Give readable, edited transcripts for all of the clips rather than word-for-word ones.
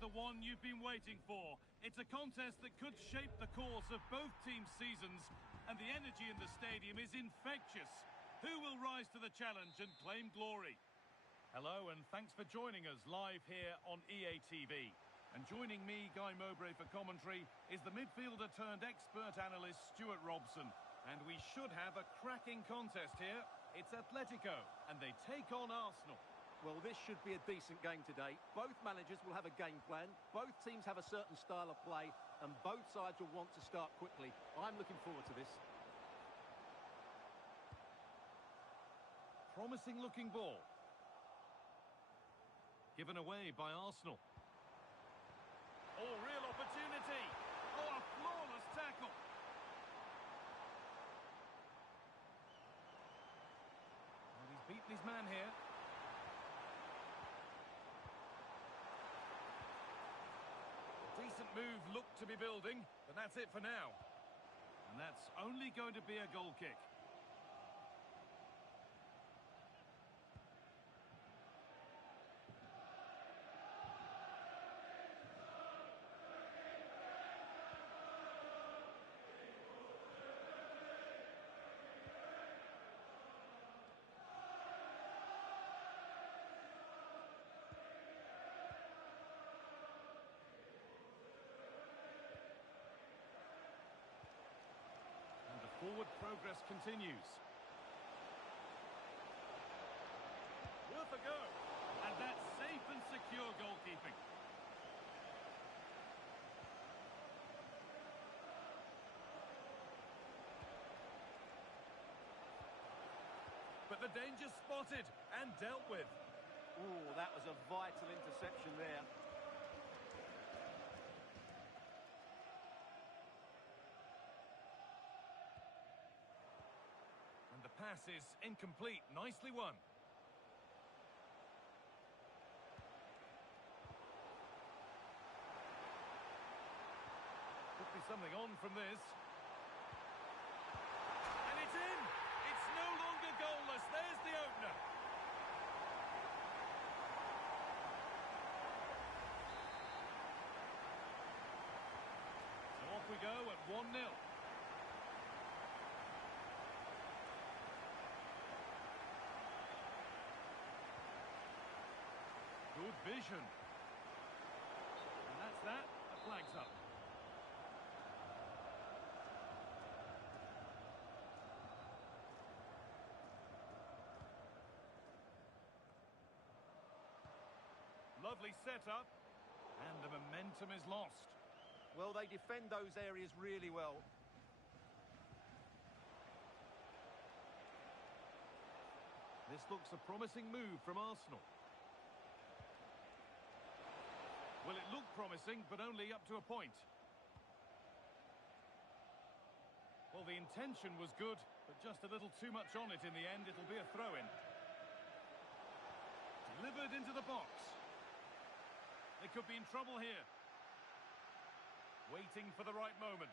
the one you've been waiting for. It's a contest that could shape the course of both teams' seasons, and the energy in the stadium is infectious. Who will rise to the challenge and claim glory? Hello, and thanks for joining us live here on EA TV. And joining me, Guy Mowbray, for commentary is the midfielder turned expert analyst Stuart Robson. And we should have a cracking contest here. It's Atletico, and they take on Arsenal. Well, this should be a decent game today. Both managers will have a game plan. Both teams have a certain style of play, and both sides will want to start quickly. I'm looking forward to this. Promising looking ball. Given away by Arsenal. Oh, real opportunity. Oh, a flawless tackle. Well, he's beaten his man here. Decent move looked to be building, but that's it for now. And that's only going to be a goal kick. And the forward progress continues. Worth a go. And that's safe and secure goalkeeping. But the danger spotted and dealt with. Oh, that was a vital interception there. And the pass is incomplete. Nicely won. Could be something on from this. And it's in! It's no longer goalless. There's the opener. So off we go at 1-0. Good vision. And that's that. The flag's up. Lovely setup. And the momentum is lost. Well, they defend those areas really well. This looks a promising move from Arsenal. Well, it looked promising, but only up to a point. Well, the intention was good, but just a little too much on it in the end. It'll be a throw-in. Delivered into the box. They could be in trouble here. Waiting for the right moment.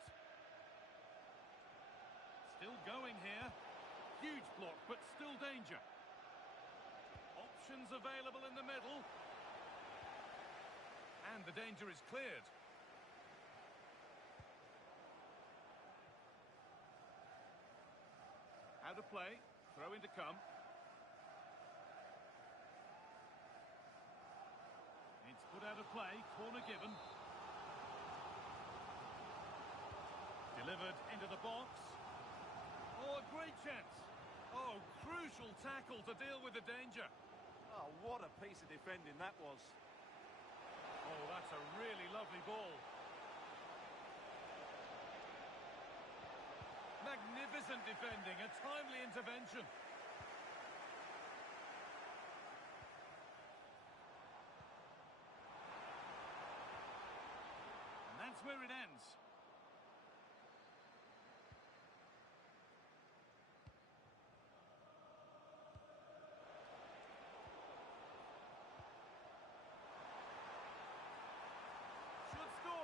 Still going here. Huge block, but still danger. Options available in the middle. And the danger is cleared. Out of play. Throw in to come. It's put out of play. Corner given. Delivered into the box. Oh, a great chance. Oh, crucial tackle to deal with the danger. Oh, what a piece of defending that was. Oh, that's a really lovely ball. Magnificent defending, a timely intervention. And that's where it ends.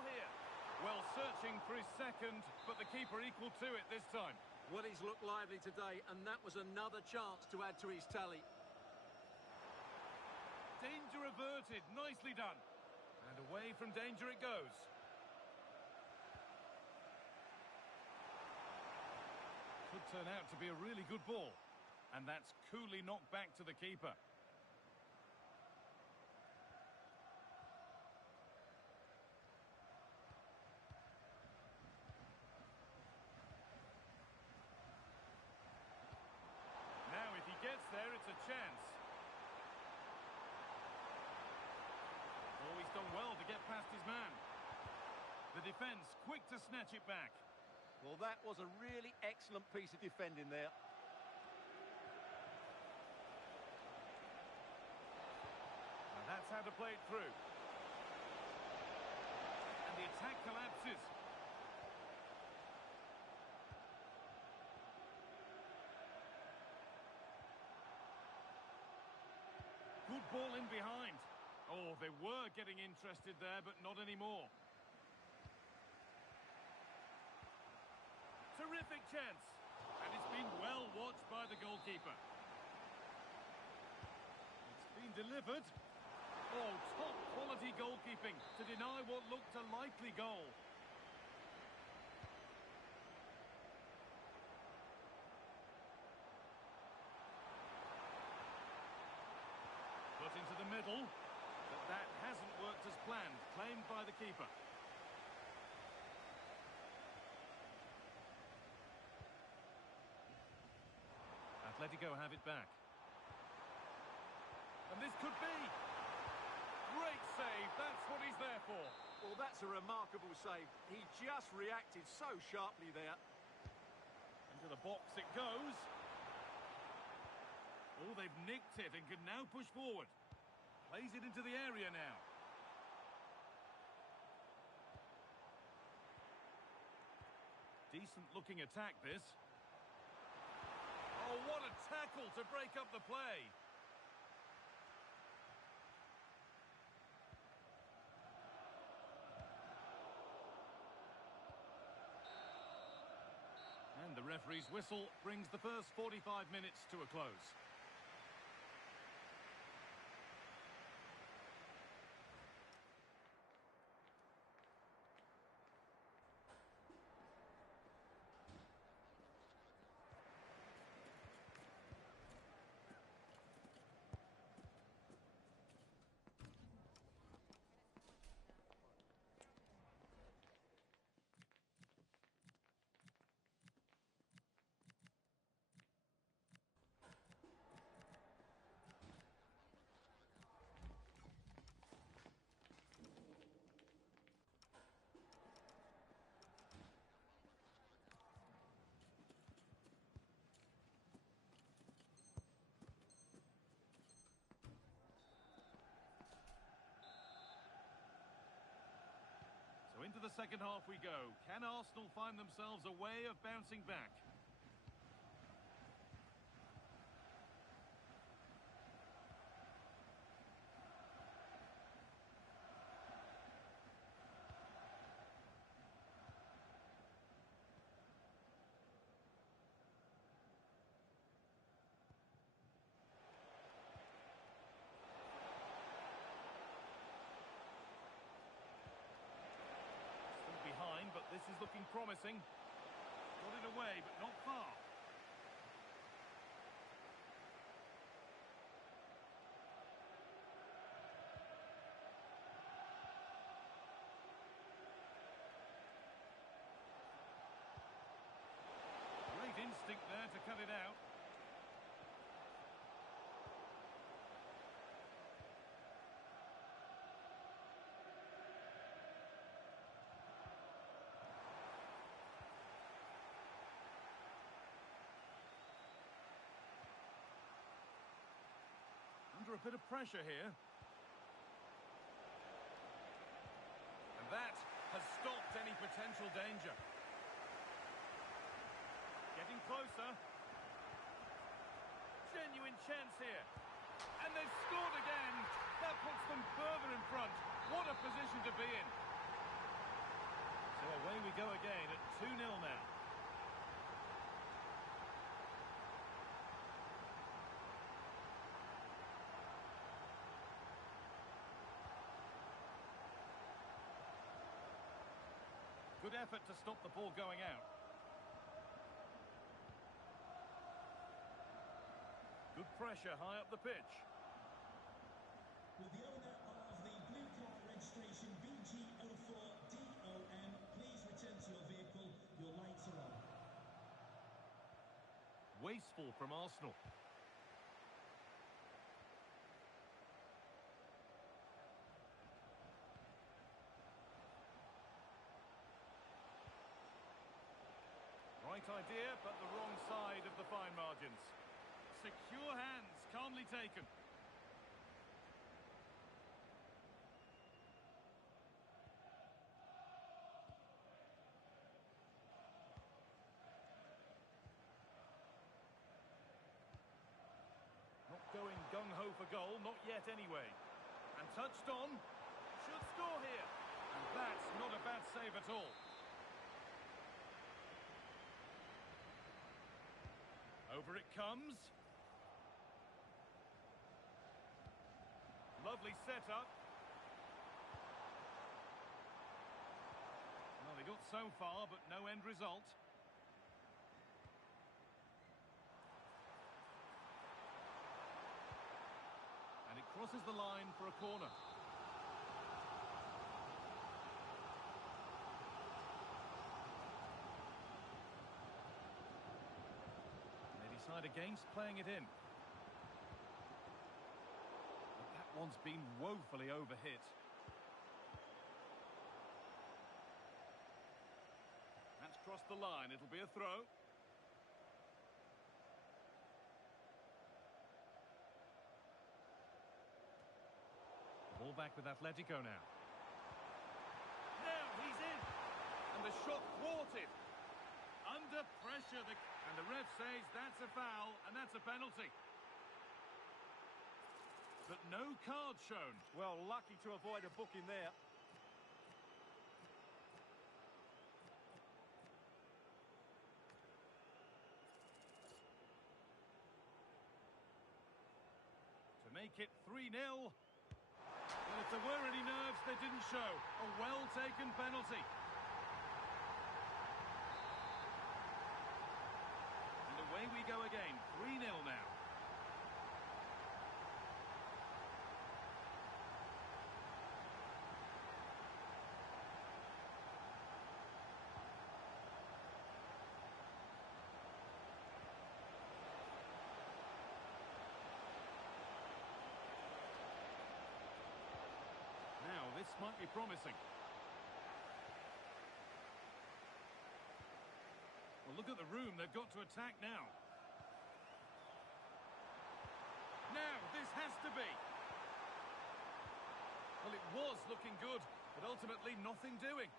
Here. Well, searching for his second, but the keeper equal to it this time. Well, he's looked lively today, and that was another chance to add to his tally. Danger averted, nicely done. And away from danger it goes. Could turn out to be a really good ball. And that's coolly knocked back to the keeper. Now if he gets there, it's a chance. Oh, he's done well to get past his man. The defence quick to snatch it back. Well, that was a really excellent piece of defending there. And that's how to play it through. And the attack collapses. Good ball in behind. Oh, they were getting interested there, but not anymore. Terrific chance. And it's been well watched by the goalkeeper. It's been delivered. Oh, top quality goalkeeping to deny what looked a likely goal. Put into the middle, but that hasn't worked as planned, claimed by the keeper. Atletico have it back. And this could be. Great save, that's what he's there for. Well, that's a remarkable save. He just reacted so sharply there. Into the box it goes. Oh, they've nicked it and can now push forward. Plays it into the area now. Decent looking attack, this. Oh, what a tackle to break up the play. And the referee's whistle brings the first 45 minutes to a close. So into the second half we go. Can Arsenal find themselves a way of bouncing back? Behind, but this is looking promising. Got it away, but not far. Great instinct there to cut it out. Under a bit of pressure here. And that has stopped any potential danger. Getting closer. Genuine chance here. And they've scored again. That puts them further in front. What a position to be in. So away we go again at 2-0 now. Good effort to stop the ball going out. Good pressure high up the pitch. With the owner of the blue car registration BG04DOM, please return to your vehicle. Your lights are on. Wasteful from Arsenal. Right idea, but the wrong side of the fine margins. Secure hands, calmly taken. Not going gung-ho for goal, not yet anyway. And touched on. Should score here. And that's not a bad save at all. Over it comes. Lovely setup. Well, they got so far, but no end result. And it crosses the line for a corner. Decide against playing it in. But that one's been woefully overhit. That's crossed the line. It'll be a throw. Ball back with Atletico now. Now he's in. And the shot thwarted. Under pressure, and the ref says that's a foul, and that's a penalty. But no card shown. Well, lucky to avoid a booking there. To make it 3-0. And if there were any nerves, they didn't show. A well-taken penalty. Away we go again, 3-0 now. Now, this might be promising. Well, look at the room they've got to attack now. Now, this has to be. Well, it was looking good, but ultimately nothing doing.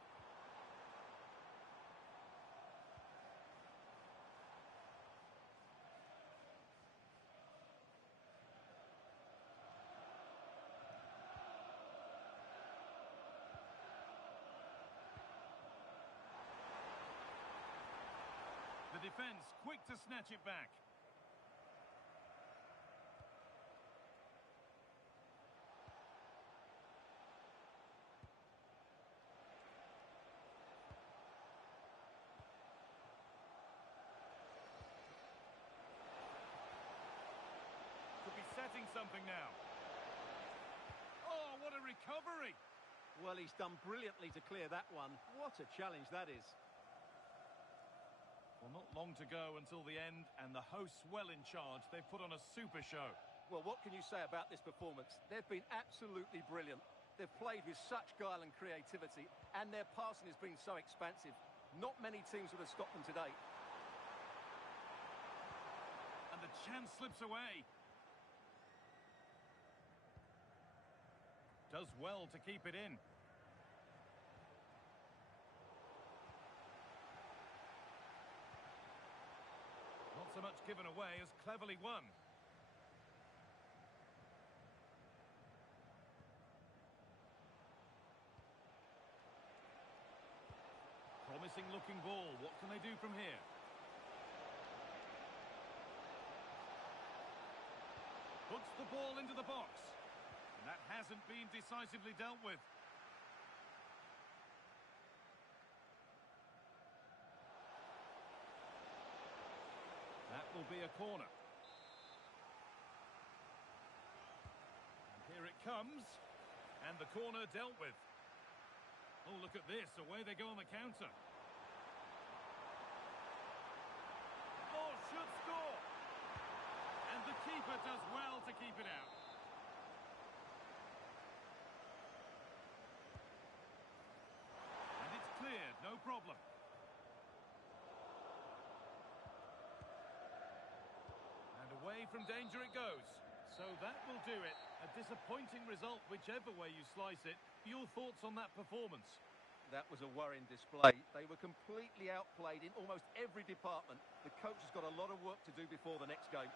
The defence quick to snatch it back. Could be setting something now. Oh, what a recovery! Well, he's done brilliantly to clear that one. What a challenge that is. Well, not long to go until the end, and the hosts well in charge. They've put on a super show. Well, what can you say about this performance? They've been absolutely brilliant. They've played with such guile and creativity, and their passing has been so expansive. Not many teams would have stopped them today. And the chance slips away. Does well to keep it in. Not so much given away as cleverly won. Promising looking ball. What can they do from here? Puts the ball into the box. And that hasn't been decisively dealt with. will be a corner. And here it comes. And the corner dealt with. Oh, look at this. Away they go on the counter. Oh, should score. And the keeper does well to keep it out. And it's cleared, no problem. And away from danger it goes. So that will do it. A disappointing result, whichever way you slice it. Your thoughts on that performance? That was a worrying display. They were completely outplayed in almost every department. The coach has got a lot of work to do before the next game.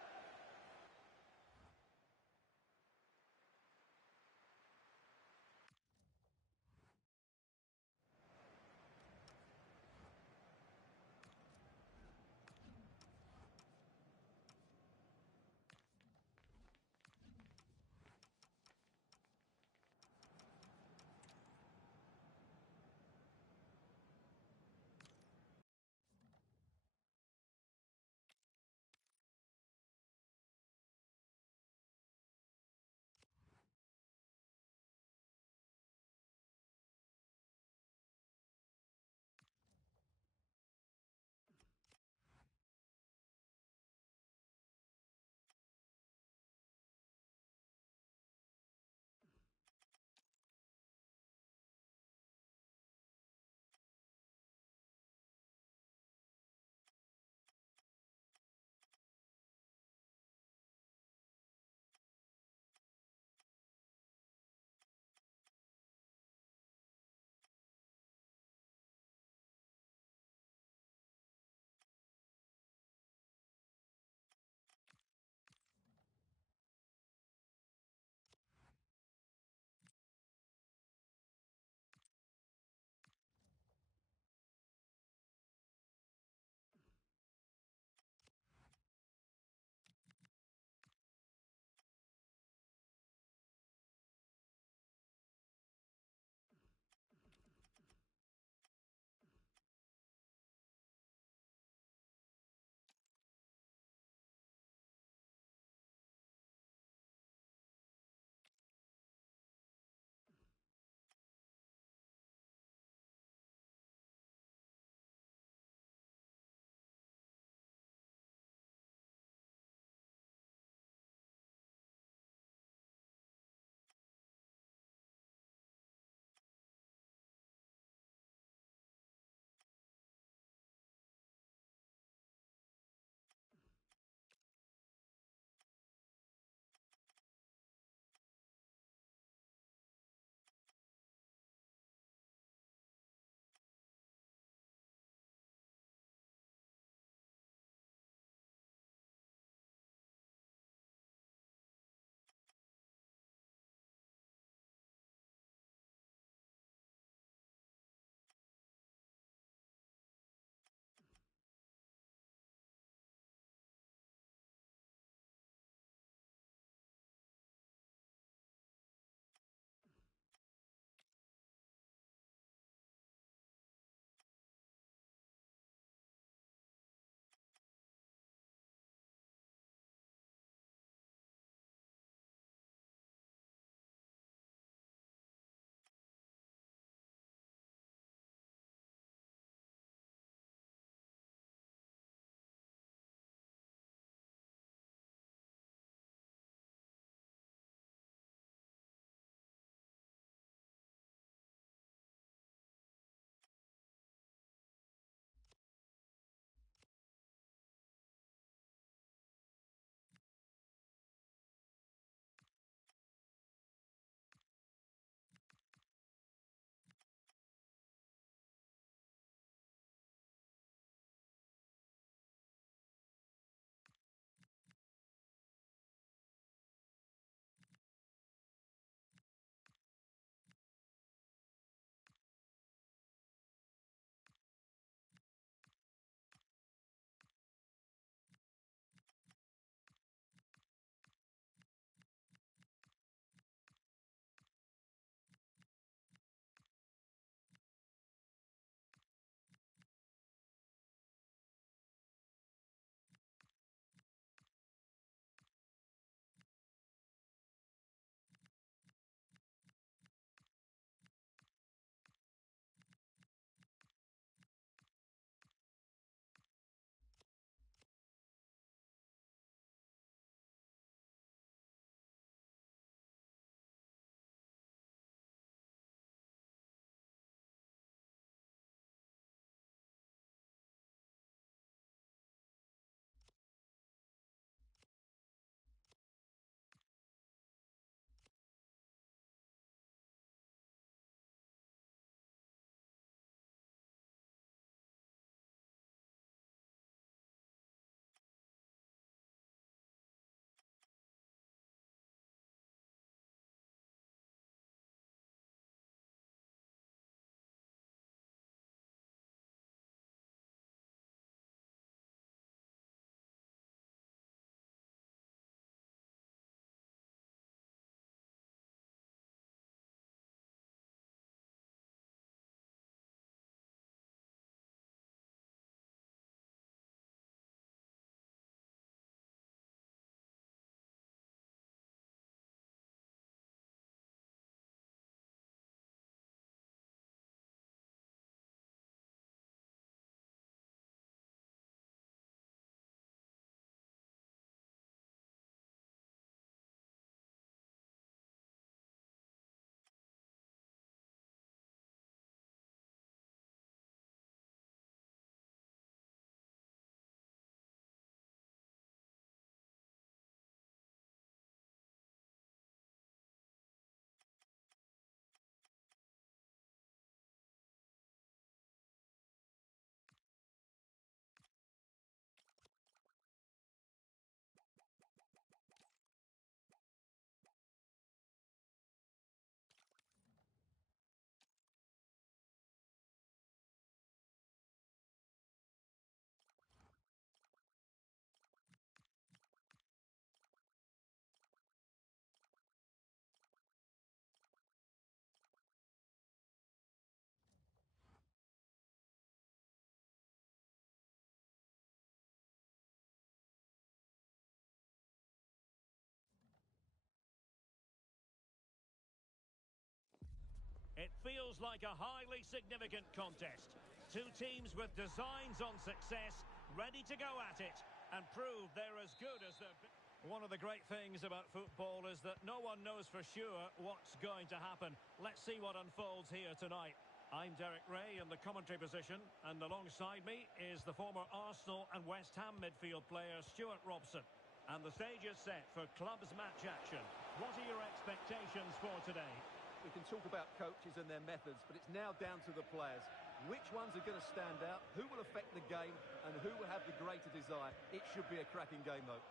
It feels like a highly significant contest. Two teams with designs on success, ready to go at it and prove they're as good as they've been. One of the great things about football is that no one knows for sure what's going to happen. Let's see what unfolds here tonight. I'm Derek Ray in the commentary position, and alongside me is the former Arsenal and West Ham midfield player Stuart Robson. And the stage is set for clubs match action. What are your expectations for today? We can talk about coaches and their methods, but it's now down to the players. Which ones are going to stand out, who will affect the game, and who will have the greater desire? It should be a cracking game, though.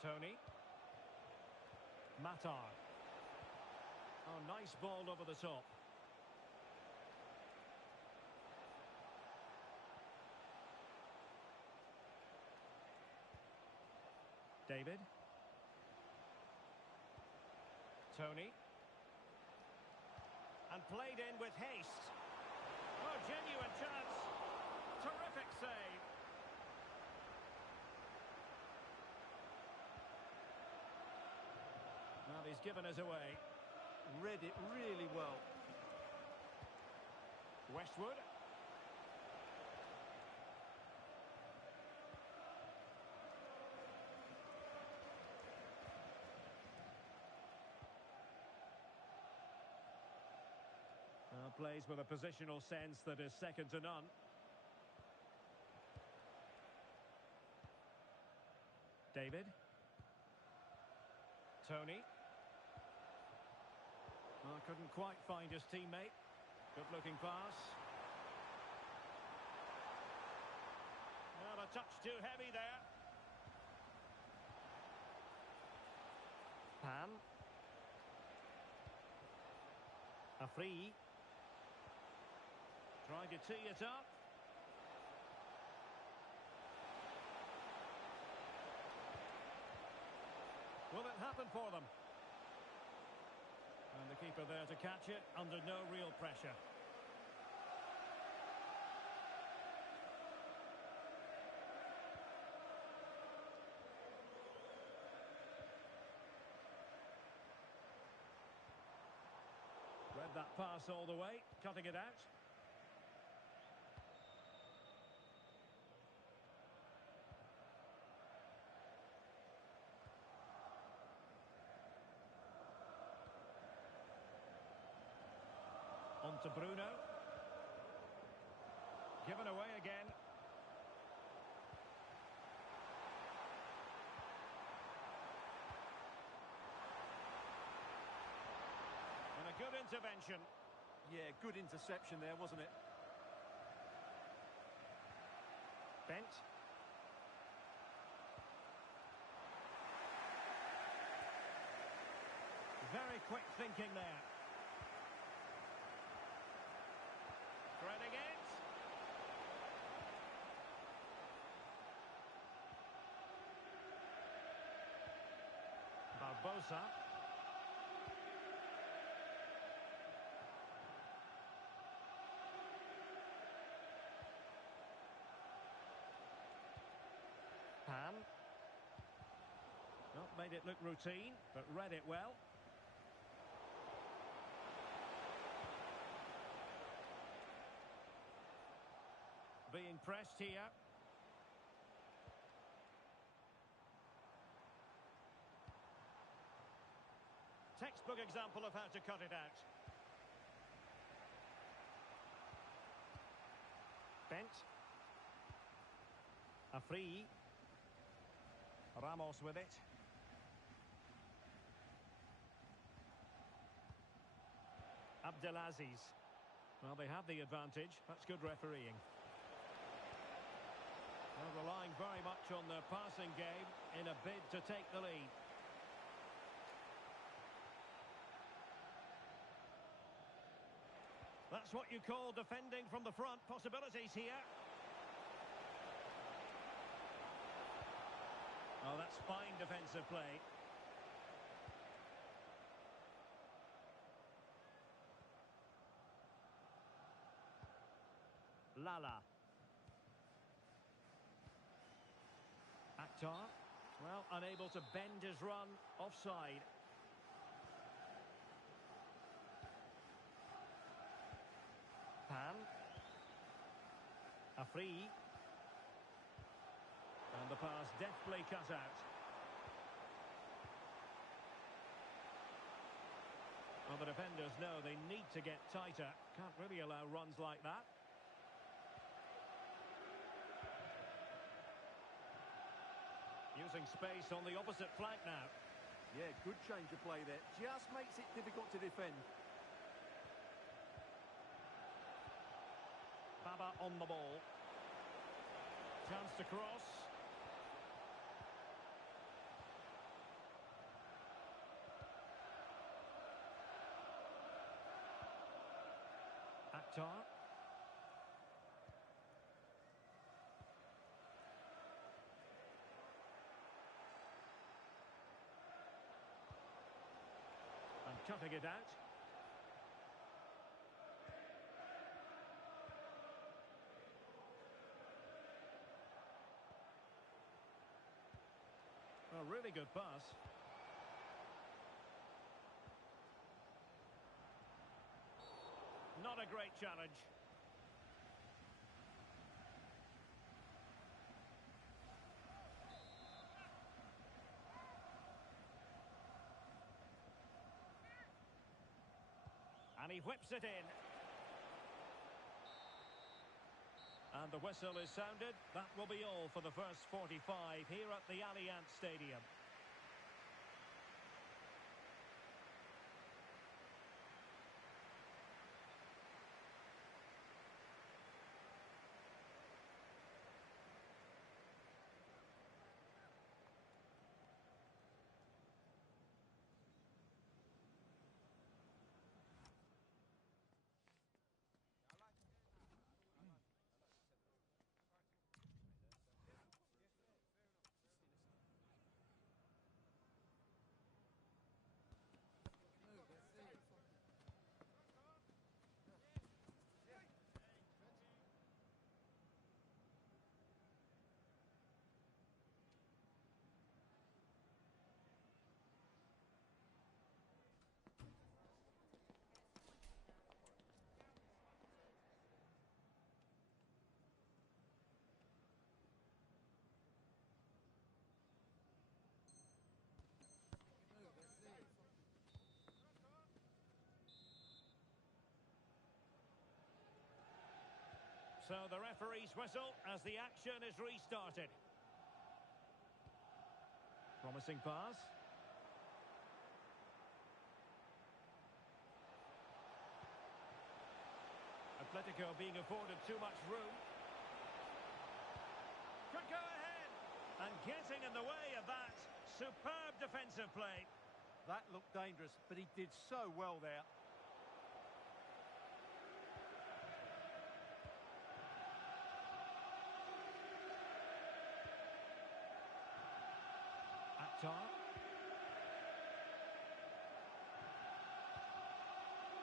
Tony. Matar. Oh, nice ball over the top. David. Tony. And played in with haste. Oh, genuine chance. Terrific save. Well, he's given us away. Read it really well. Westwood. Plays with a positional sense that is second to none. David. Tony. Oh, couldn't quite find his teammate. Good looking pass. Well, a touch too heavy there. Pan. A free. Trying to tee it up. Will it happen for them? And the keeper there to catch it under no real pressure. Read that pass all the way, cutting it out. On to Bruno. Given away again. And a good intervention. Yeah, good interception there, wasn't it? Bent. Very quick thinking there. Threading it. Barbosa. Pan. Not made it look routine, but read it well. Being pressed here. Textbook example of how to cut it out. Bent. A free. Ramos with it. Abdelaziz. Well, they have the advantage. That's good refereeing. They're relying very much on their passing game in a bid to take the lead. That's what you call defending from the front. Possibilities here. Oh, that's fine defensive play. Lala. Akhtar. Well, unable to bend his run, offside. Pan. A free. And the pass deftly cut out. Well, the defenders know they need to get tighter. Can't really allow runs like that. Using space on the opposite flank now. Yeah, good change of play there. Just makes it difficult to defend. Baba on the ball. Chance to cross. Akhtar. And cutting it out. A really good pass. Not a great challenge. And he whips it in. And the whistle is sounded. That will be all for the first 45 here at the Allianz Stadium. So the referee's whistle as the action is restarted. Promising pass. Atletico being afforded too much room. Could go ahead. And getting in the way of that. Superb defensive play. That looked dangerous, but he did so well there. Akhtar.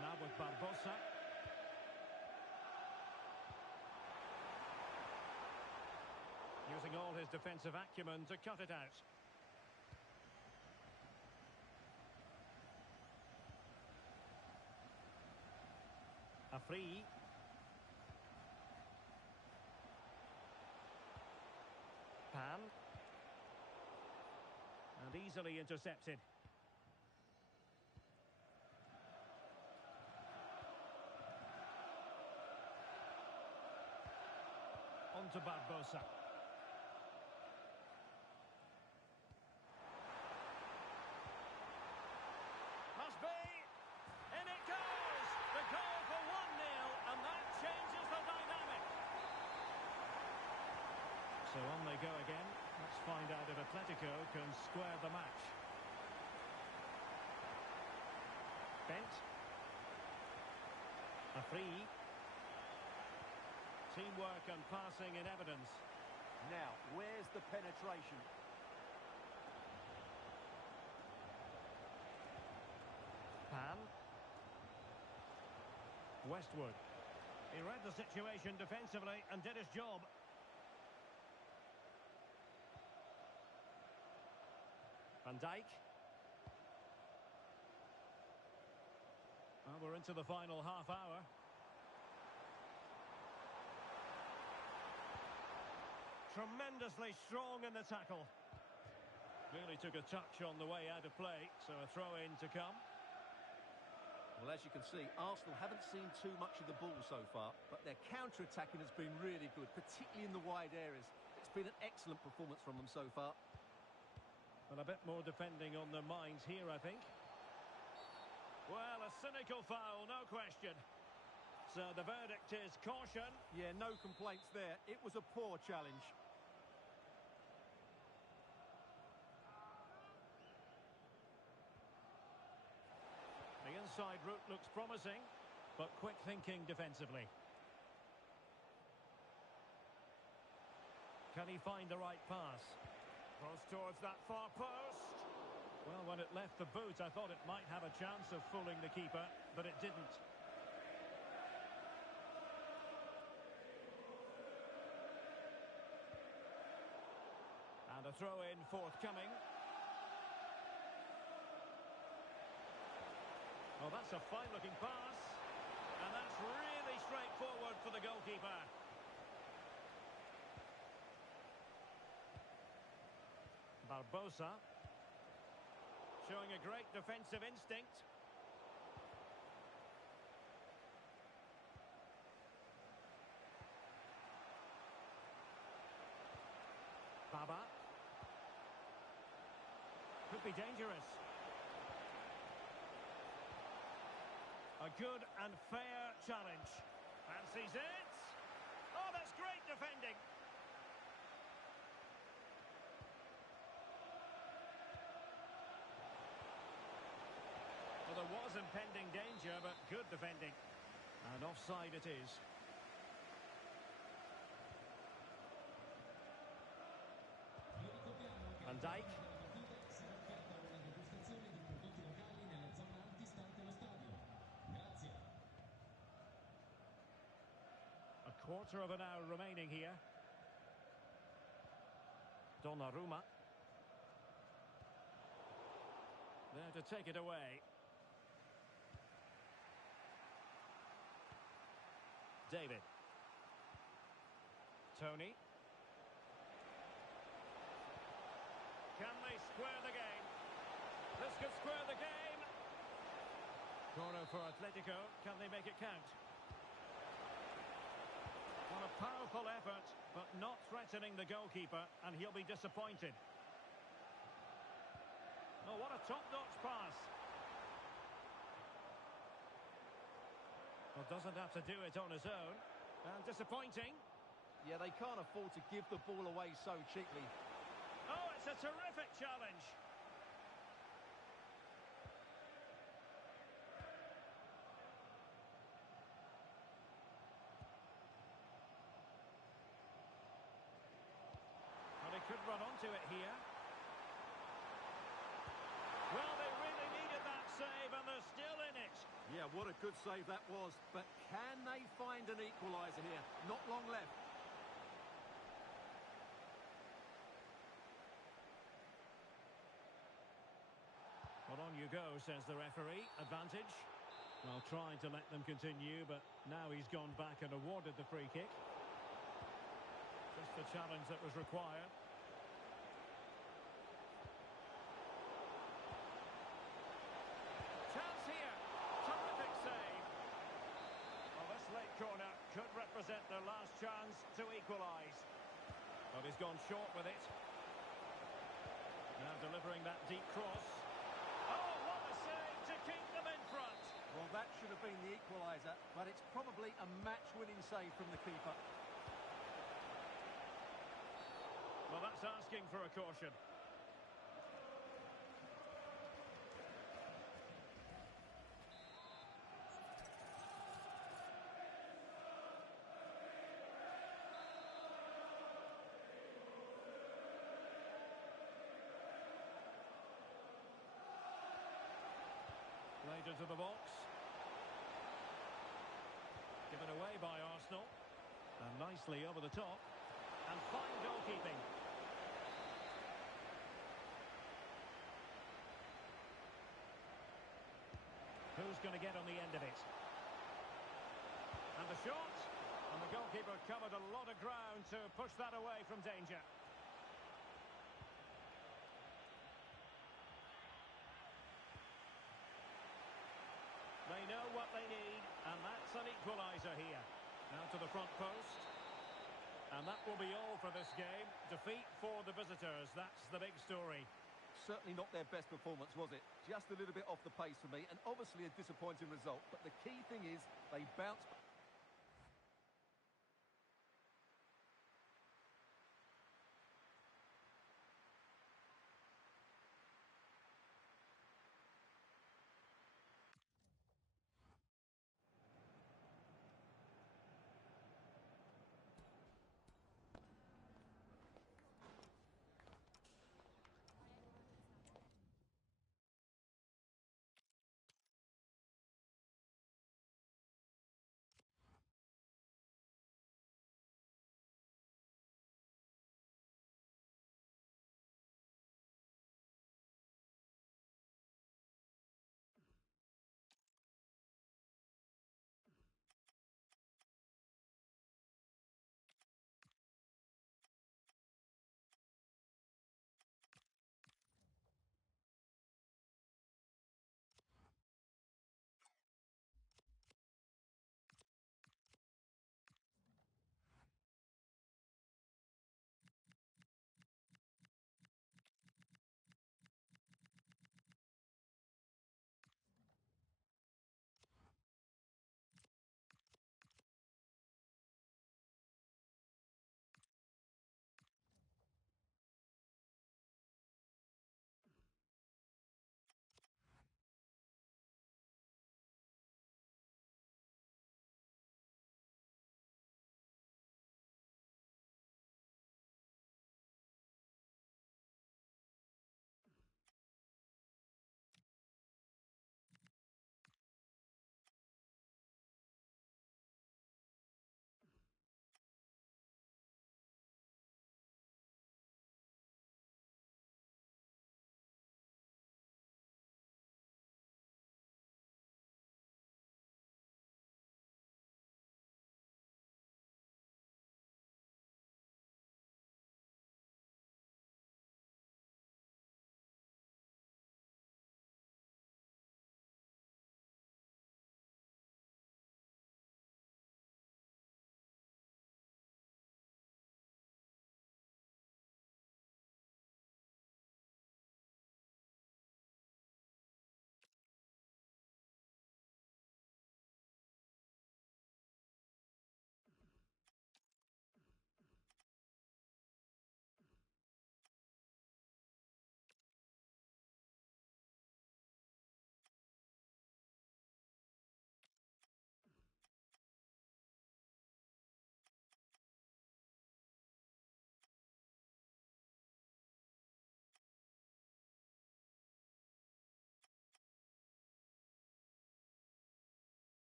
Now with Barbosa. Using all his defensive acumen to cut it out. A free. Pan. And easily intercepted. On to Barbosa. Must be. In it goes. The goal for 1-0, and that changes the dynamic. So on they go again. Let's find out if Atletico can square the match. Bent. A free. Teamwork and passing in evidence. Now, where's the penetration? Pan. Westwood. He read the situation defensively and did his job. Van Dijk. Well, we're into the final half hour. Tremendously strong in the tackle. Really took a touch on the way out of play, so a throw-in to come. Well, as you can see, Arsenal haven't seen too much of the ball so far, but their counter-attacking has been really good, particularly in the wide areas. It's been an excellent performance from them so far. And a bit more defending on their minds here, I think. Well, a cynical foul, no question. So the verdict is caution. Yeah, no complaints there. It was a poor challenge. The inside route looks promising, but quick thinking defensively. Can he find the right pass? Cross towards that far post. Well, when it left the boot, I thought it might have a chance of fooling the keeper, but it didn't. And a throw-in forthcoming. Oh, that's a fine-looking pass. And that's really straightforward for the goalkeeper. Barbosa. Showing a great defensive instinct. Baba. Could be dangerous. A good and fair challenge. Fancies it. Oh, that's great defending. Well, there was impending danger, but good defending. And offside it is. Van Dijk. A quarter of an hour remaining here. Donnarumma. There to take it away. David. Tony. Can they square the game? This could square the game. Corner for Atletico. Can they make it count? What a powerful effort, but not threatening the goalkeeper, and he'll be disappointed. Oh, what a top-notch pass. Well, doesn't have to do it on his own. And disappointing. Yeah, they can't afford to give the ball away so cheaply. Oh, it's a terrific challenge. Well, he could run onto it here. Well, they really needed that save, and they're still in it. Yeah, what a good save that was. But can they find an equaliser here? Not long left. Well, on you go, says the referee. Advantage. Well, trying to let them continue, but now he's gone back and awarded the free kick. Just the challenge that was required. Chance here. Terrific save. Well, this late corner could represent their last chance to equalise. But he's gone short with it. Now delivering that deep cross. Oh, what a save to keep them in front. Well, that should have been the equaliser, but it's probably a match-winning save from the keeper. Well, that's asking for a caution. Played into the box. Given away by Arsenal. And nicely over the top. And fine goalkeeping. going to get on the end of it. And the shot. And the goalkeeper covered a lot of ground to push that away from danger. They know what they need, and that's an equaliser here. Now to the front post. And that will be all for this game. Defeat for the visitors, that's the big story. Certainly not their best performance, was it? Just a little bit off the pace for me, and obviously a disappointing result. But the key thing is, they bounced back.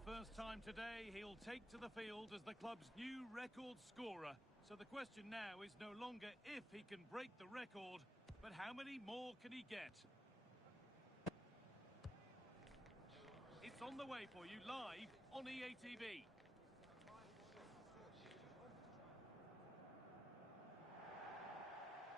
the first time today, he'll take to the field as the club's new record scorer. So the question now is no longer if he can break the record, but how many more can he get? It's on the way for you live on EA TV.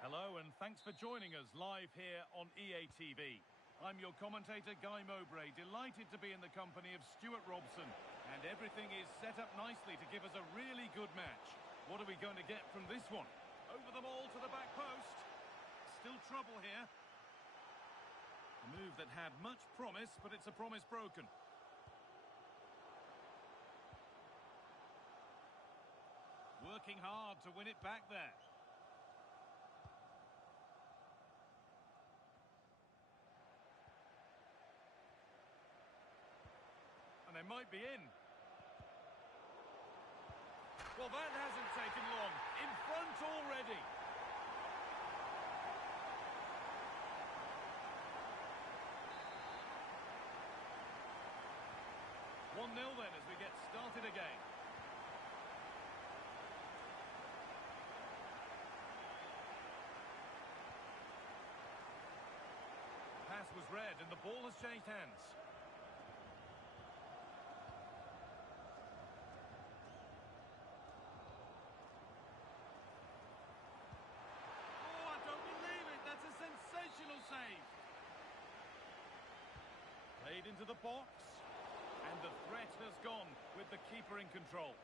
Hello and thanks for joining us live here on EA TV. I'm your commentator, Guy Mowbray, delighted to be in the company of Stuart Robson. And everything is set up nicely to give us a really good match. What are we going to get from this one? Over them all to the back post. Still trouble here. A move that had much promise, but it's a promise broken. Working hard to win it back there. And they might be in. Well, that hasn't taken long. In front already. One 0 then as we get started again. Pass was read and the ball has changed hands. Sensational save. Played into the box. And the threat has gone with the keeper in control.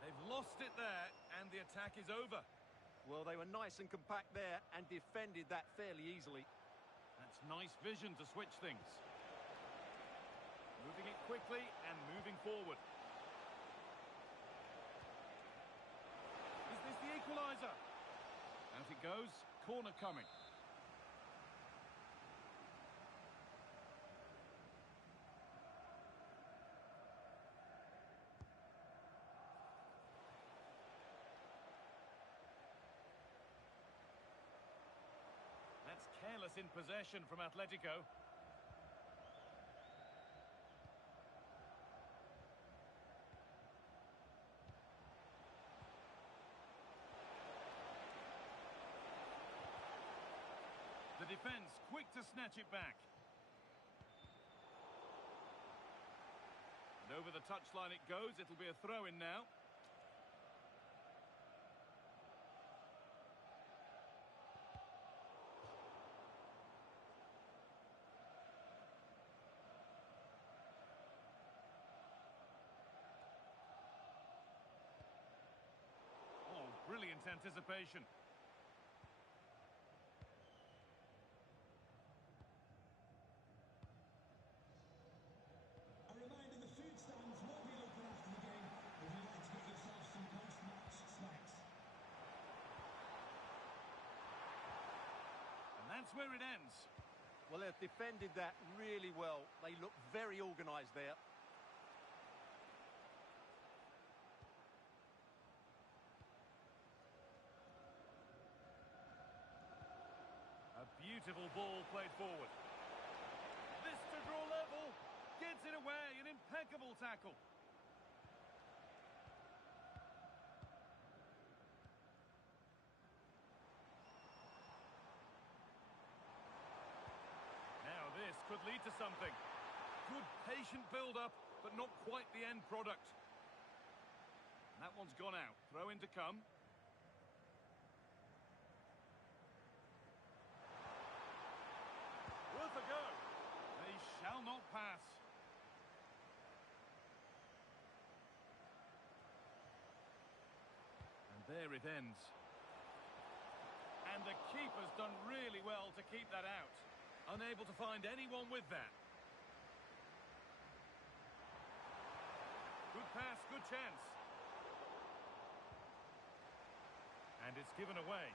They've lost it there, and the attack is over. Well, they were nice and compact there and defended that fairly easily. That's nice vision to switch things. Moving it quickly and moving forward. Is this the equaliser? Out it goes. Corner coming. Careless in possession from Atletico. The defence quick to snatch it back. And over the touchline it goes. It'll be a throw-in now. Brilliant anticipation. A reminder, the food stands will be open after the game if you'd like to get yourself some post-match snacks. And that's where it ends. Well, they've defended that really well. They look very organised there. Beautiful ball played forward. This to draw level. Gets it away. An impeccable tackle. Now this could lead to something. Good patient build-up, but not quite the end product. And that one's gone out. Throw in to come. Worth a go. They shall not pass. And there it ends. And the keeper's done really well to keep that out. Unable to find anyone with that. Good pass, good chance. And it's given away.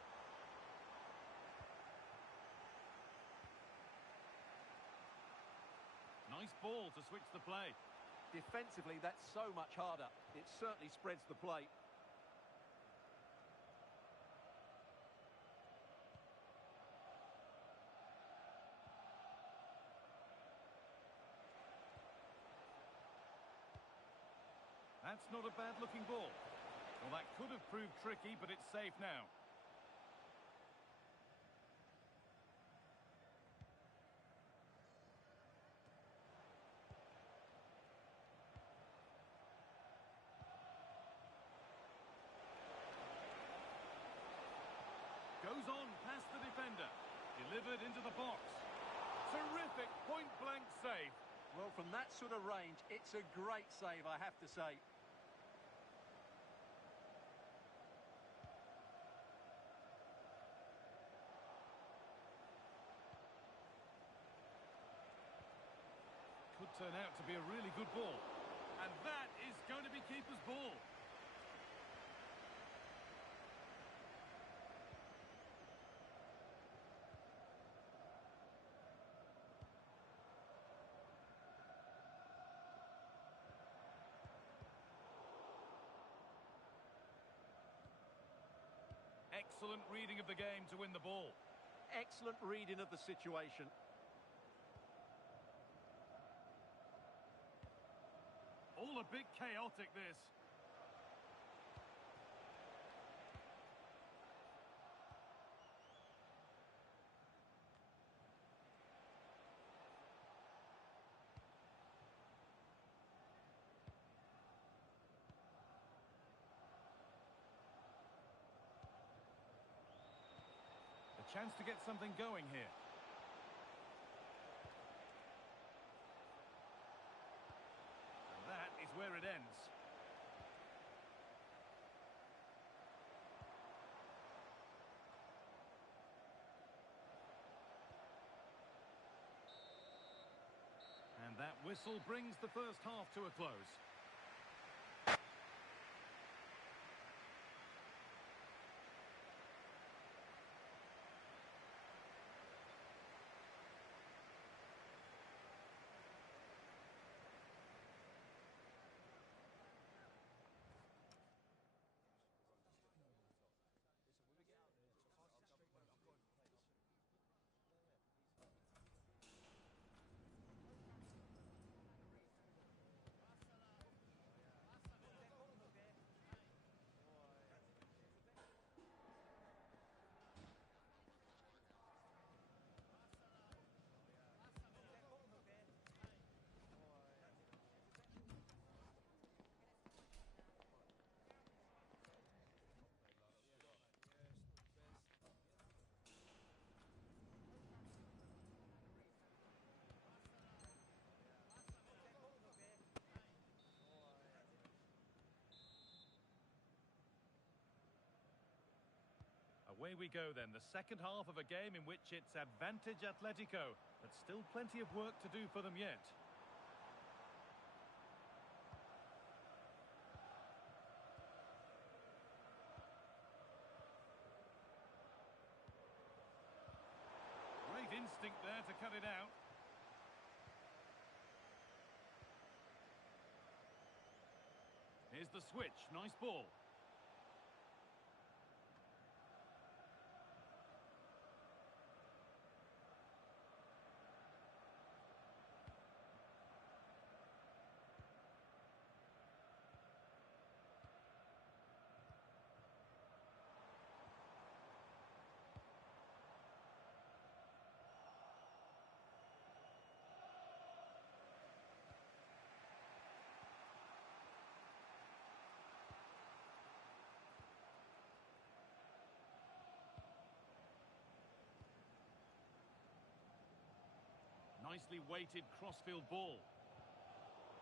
Nice ball to switch the play. Defensively, that's so much harder. It certainly spreads the play. That's not a bad-looking ball. Well, that could have proved tricky, but it's safe now. Goes on past the defender. Delivered into the box. Terrific point-blank save. Well, from that sort of range, it's a great save, I have to say. Could turn out to be a really good ball. And that is going to be keeper's ball. Excellent reading of the game to win the ball. Excellent reading of the situation. All a bit chaotic, this. A chance to get something going here. And that is where it ends. And that whistle brings the first half to a close. Away we go then, the second half of a game in which it's advantage Atletico, but still plenty of work to do for them yet. Great instinct there to cut it out. Here's the switch, nice ball. Nicely weighted crossfield ball.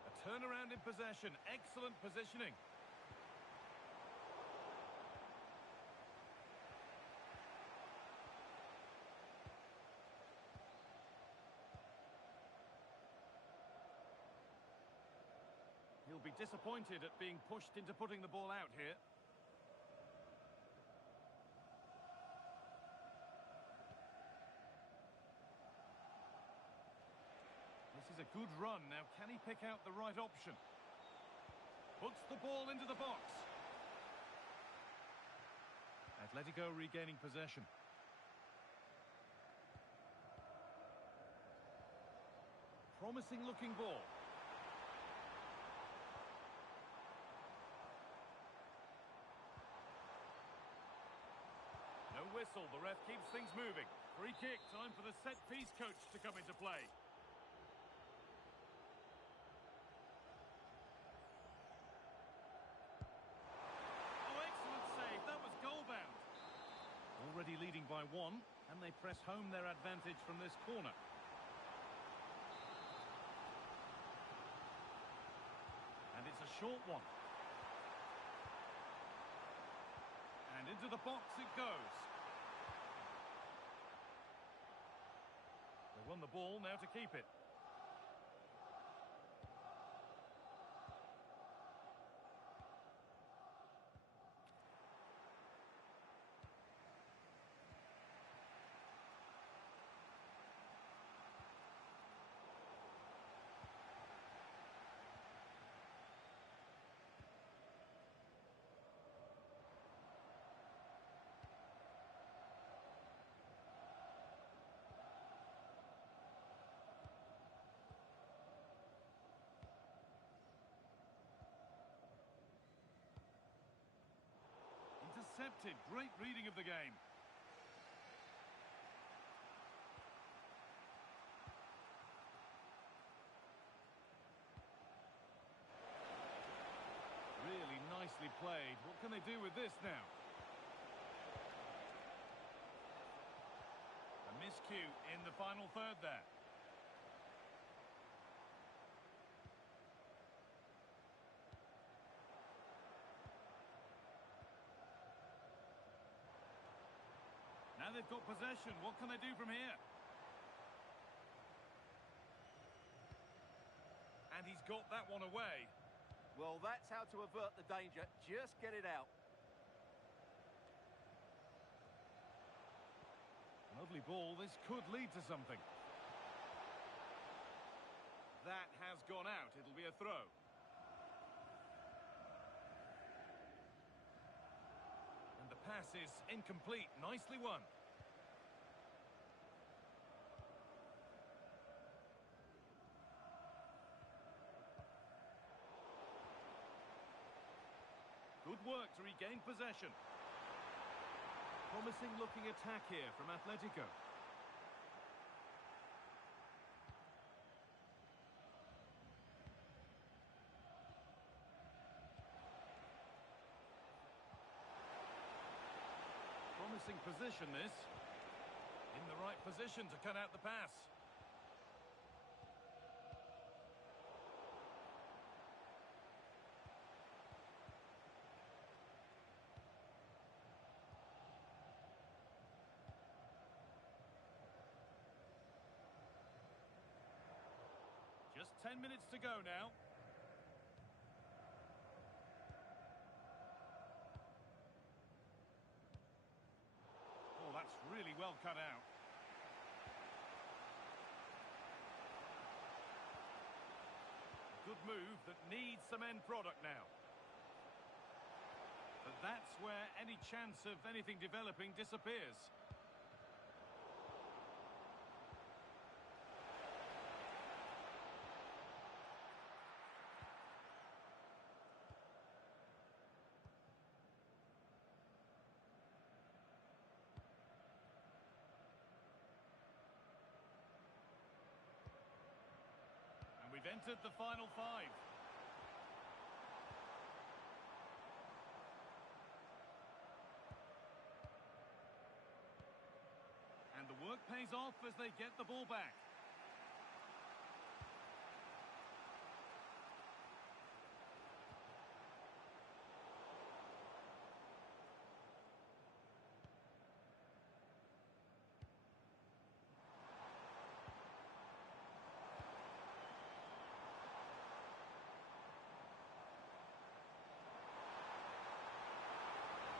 A turnaround in possession. Excellent positioning. He'll be disappointed at being pushed into putting the ball out here. This is is a good run. Now, can he pick out the right option? Puts the ball into the box. Atletico regaining possession. Promising looking ball. No whistle, the ref keeps things moving. Free kick, time for the set-piece coach to come into play. Oh, excellent save, that was goal-bound. Already leading by one, and they press home their advantage from this corner. And it's a short one. And into the box it goes. They won the ball, now to keep it. Intercepted. Great reading of the game. Really nicely played. What can they do with this now? A miscue in the final third there. Now they've got possession. What can they do from here? And he's got that one away. Well, that's how to avert the danger. Just get it out. Lovely ball. This could lead to something. That has gone out. It'll be a throw. And the pass is incomplete. Nicely won. Good work to regain possession. Promising looking attack here from Atletico. Promising position this. In the right position to cut out the pass. Just 10 minutes to go now. Oh, that's really well cut out. Good move that needs some end product now. But that's where any chance of anything developing disappears. We've entered the final five. And the work pays off as they get the ball back.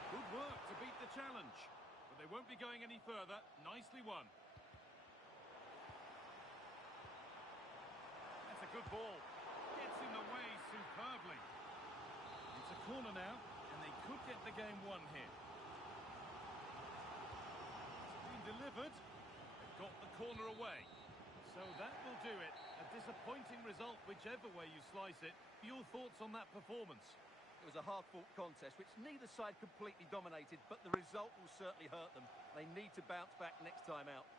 Good work to beat the challenge, but they won't be going any further. Nicely won. good ball. Gets in the way superbly. It's a corner now, and they could get the game won here. It's been delivered. They've got the corner away. So that will do it. A disappointing result, whichever way you slice it. Your thoughts on that performance? It was a hard-fought contest, which neither side completely dominated, but the result will certainly hurt them. They need to bounce back next time out.